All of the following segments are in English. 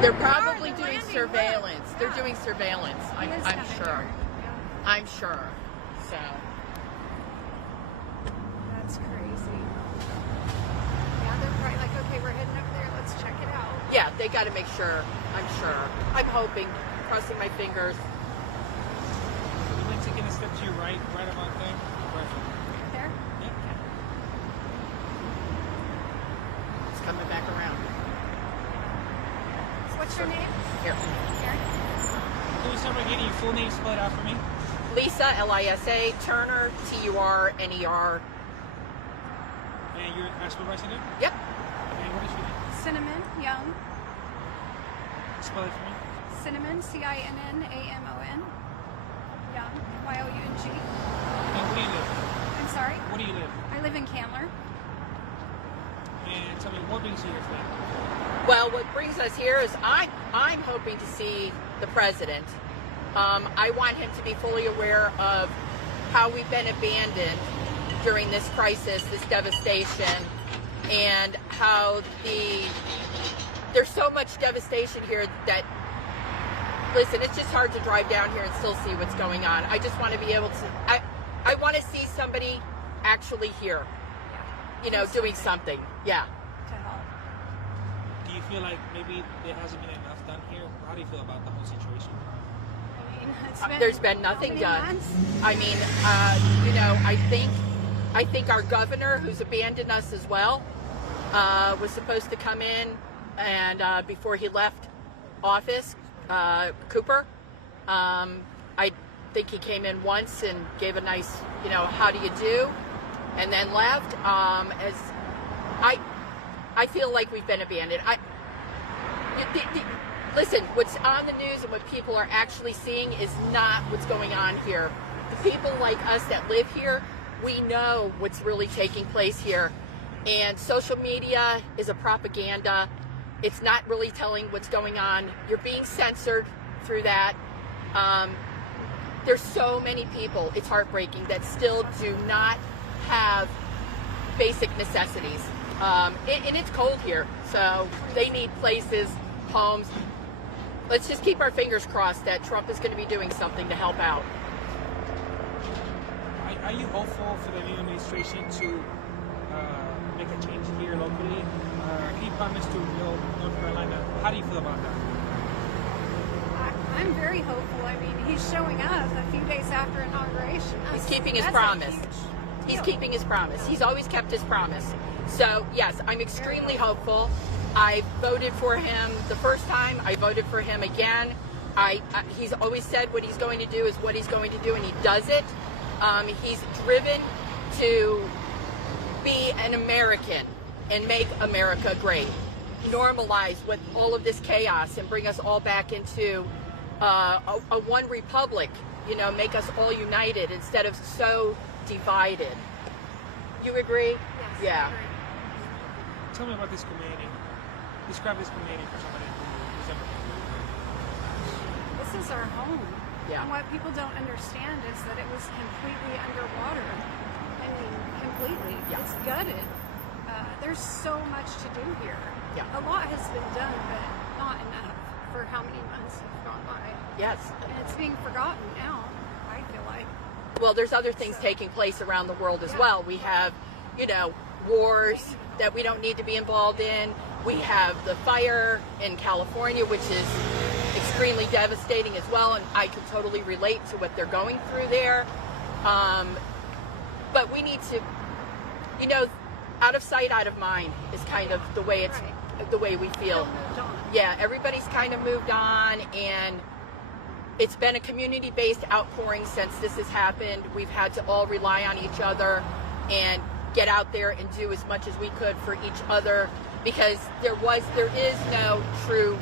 They're probably doing surveillance. They're doing surveillance. I'm sure. I'm sure. So. That's crazy. Yeah, they're probably like, okay, we're heading over there. Let's check it out. Yeah, they got to make sure. I'm sure. I'm hoping, crossing my fingers. Would you like to get a step to your right about there? Right there? Yeah. Okay. It's coming back around. So what's your name? Here. Here. Can you start by getting your full name spelled out for me? Lisa, Lisa, Turner, Turner. And you're Asheville resident? Yep. And what is your name? Cinnamon Young. Spell it for me. Cinnamon, Cinnamon. Young, Young. And where do you live? I'm sorry? Where do you live? I live in Candler. And tell me, what brings you here today? Well, what brings us here is I'm hoping to see the president. I want him to be fully aware of how we've been abandoned during this crisis, this devastation, and how there's so much devastation here that, listen, it's just hard to drive down here and still see what's going on. I just want to be able to, I want to see somebody actually here, you know, doing something. Yeah. To help. Do you feel like maybe there hasn't been enough done here? How do you feel about the whole situation? I mean, There's been nothing done. Months? I mean, you know, I think our governor, who's abandoned us as well, was supposed to come in and before he left office, Cooper. I think he came in once and gave a nice, you know, how do you do, and then left. As I feel like we've been abandoned. Listen, what's on the news and what people are actually seeing is not what's going on here. The people like us that live here, we know what's really taking place here. And social media is a propaganda. It's not really telling what's going on. You're being censored through that. There's so many people, it's heartbreaking, that still do not have basic necessities. And it's cold here, so they need places, homes. Let's just keep our fingers crossed that Trump is going to be doing something to help out. Are you hopeful for the new administration to make a change here locally? He promised to build North Carolina. How do you feel about that? I'm very hopeful. I mean, he's showing up a few days after inauguration. He's keeping his That's promise. a huge He's deal. keeping his promise. He's always kept his promise. So, yes, I'm extremely hopeful. I voted for him the first time. I voted for him again. He's always said what he's going to do is what he's going to do, and he does it. He's driven to be an American and make America great. Normalize with all of this chaos and bring us all back into a one republic. You know, make us all united instead of so divided. You agree? Yes, Yeah. I agree. Tell me about this community. Describe this community for somebody who's never been. This is our home. Yeah. And what people don't understand is that it was completely underwater. I mean, completely. Yeah. It's gutted. There's so much to do here. Yeah. A lot has been done, but not enough for how many months have gone by. Yes. And it's being forgotten now, I feel like. Well, there's other things taking place around the world as well. We have, you know, wars that we don't need to be involved in. We have the fire in California, which is extremely devastating as well, and I can totally relate to what they're going through there. But we need to, you know, out of sight, out of mind is kind of the way it's, the way we feel. Moved on. Yeah, everybody's kind of moved on, and it's been a community-based outpouring since this has happened. We've had to all rely on each other and get out there and do as much as we could for each other, because there is no true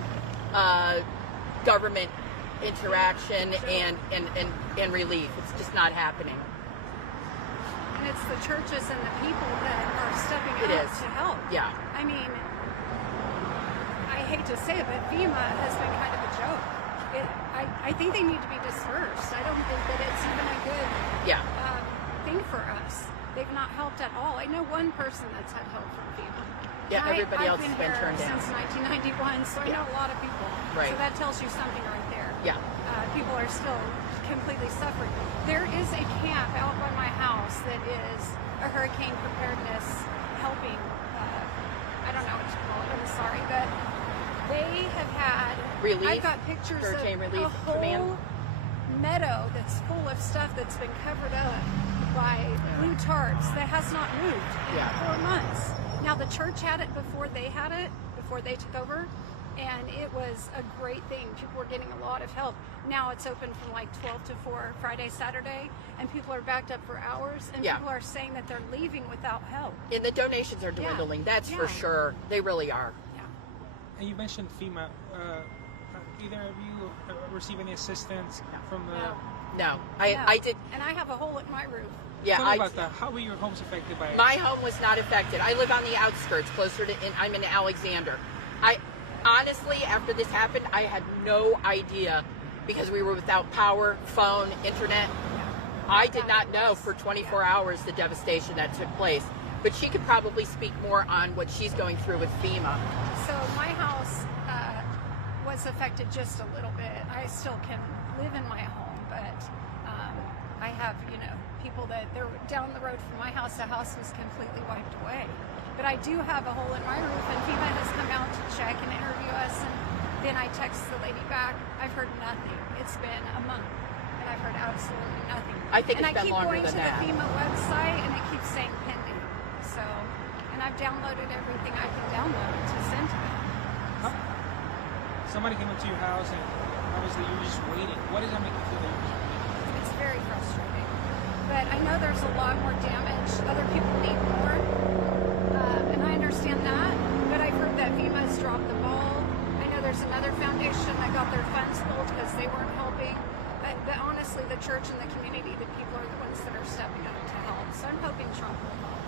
government interaction and relief. It's just not happening. And it's the churches and the people that are stepping It up is. to help. Yeah. I mean, I hate to say it, but FEMA has been kind of a joke. I think they need to be dispersed. I don't think that it's even a good Yeah. thing for us. They've not helped at all. I know one person that's had help from FEMA. Yeah, everybody else has been turned down. Since 1991, so I know a lot of people. Right. So that tells you something right there. Yeah. People are still completely suffering. There is a camp out by my house that is a hurricane preparedness helping. I don't know what to call it. I'm sorry, but they have had. Relief? I've got pictures Hurricane of Relief a whole Command? meadow that's full of stuff that's been covered up by blue tarps that has not moved in 4 months. Now the church had it before they had it, before they took over, and it was a great thing. People were getting a lot of help. Now it's open from like 12 to 4 Friday, Saturday, and people are backed up for hours, and people are saying that they're leaving without help. And the donations are dwindling, that's for sure. They really are. Yeah. And you mentioned FEMA. Either of you receive any assistance from the... No, I did. And I have a hole in my roof. Yeah, Tell me about that. How were your homes affected by it? My home was not affected. I live on the outskirts, closer to. I'm in Alexander. I honestly, after this happened, I had no idea because we were without power, phone, internet. I did not know for 24 hours the devastation that took place. But she could probably speak more on what she's going through with FEMA. So my house was affected just a little bit. I still can live in my home, but I have, people that they're down the road from my house. The house was completely wiped away. But I do have a hole in my roof, and FEMA has come out to check and interview us. And then I text the lady back. I've heard nothing. It's been a month, and I've heard absolutely nothing. I think it's been longer And I keep going to than the that. FEMA website, and it keeps saying pending. So, and I've downloaded everything I can download to send to them. Somebody came up to your house, and obviously you were just waiting. What does that make you feel that you're just waiting? It's very frustrating. But I know there's a lot more damage. Other people need more. And I understand that. But I've heard that FEMA's dropped the ball. I know there's another foundation that got their funds pulled because they weren't helping. But honestly, the church and the community, the people are the ones that are stepping up to help. So I'm hoping Trump will help.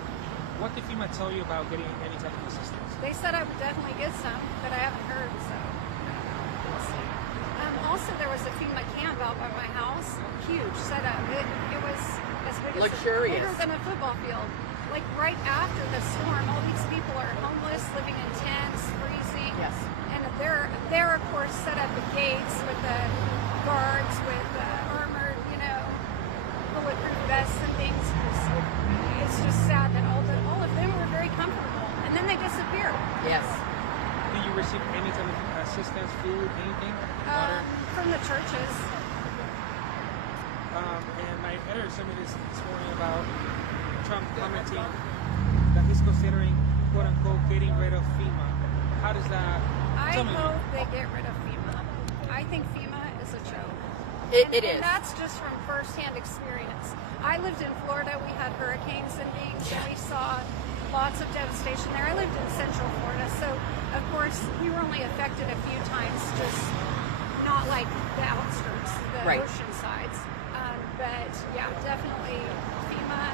What did FEMA tell you about getting any type of assistance? They said I would definitely get some, but I haven't heard, so I don't know. We'll see. Also, there was a FEMA camp out by my house. Huge setup. It was as big as Luxurious. bigger than a football field. Like right after the storm, all these people are homeless, living in tents, freezing. Yes. And they're of course set up the gates with the guards with armored, bulletproof vests and things. It's just sad that all of them were very comfortable, and then they disappeared. Yes. Did you receive any type of assistance, food, anything? Water? From the churches. And my editor sent me this morning about Trump commenting that he's considering, quote unquote, getting rid of FEMA. How does that... I Tell me. hope they get rid of FEMA. I think FEMA is a joke. It is. And that's just from firsthand experience. I lived in Florida. We had hurricanes and things, and we saw lots of devastation there. I lived in Central Florida, so of course we were only affected a few times, just not like the outskirts, the ocean sides. But yeah, definitely FEMA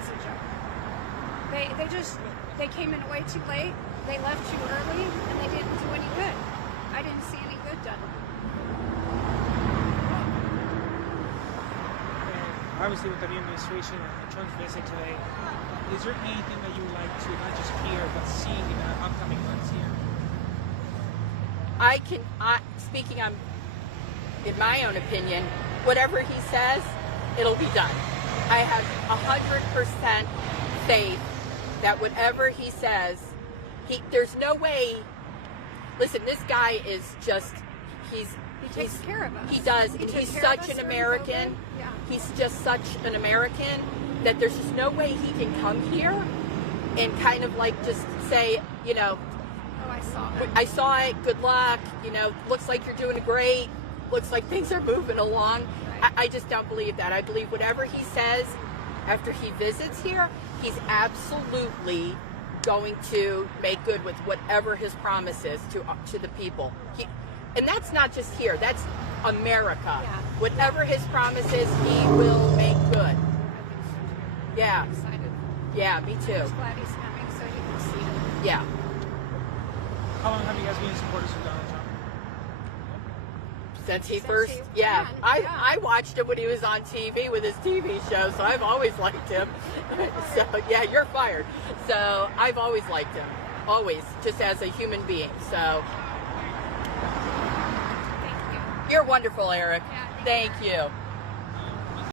is a joke. They came in way too late. They left too early, and they didn't do any good. I didn't see any good done. Obviously, with the new administration and Trump's visit today, is there anything that you would like to not just hear but see in the upcoming months here? Speaking on, in my own opinion, whatever he says, it'll be done. I have 100% faith that whatever he says, there's no way. Listen, this guy is just, He takes care of us. He does, and he's such an American. Yeah. He's just such an American that there's just no way he can come here and kind of like just say, Oh, I saw it. I saw it, good luck, looks like you're doing great, looks like things are moving along. Right. I just don't believe that. I believe whatever he says after he visits here, he's absolutely going to make good with whatever his promise is to the people. And that's not just here, that's America. Yeah. Whatever his promise is, he will make good. I think so too. Yeah. I'm excited. Yeah, me I'm too. just glad he's coming so you can see it. Yeah. How long have you guys been supporters of Donald Trump? Since he Since first, he yeah, ran, I watched him when he was on TV with his TV show, so I've always liked him. So yeah, you're fired. So I've always liked him, always, just as a human being. So Thank you. you're wonderful, Eric. Yeah, Thank you.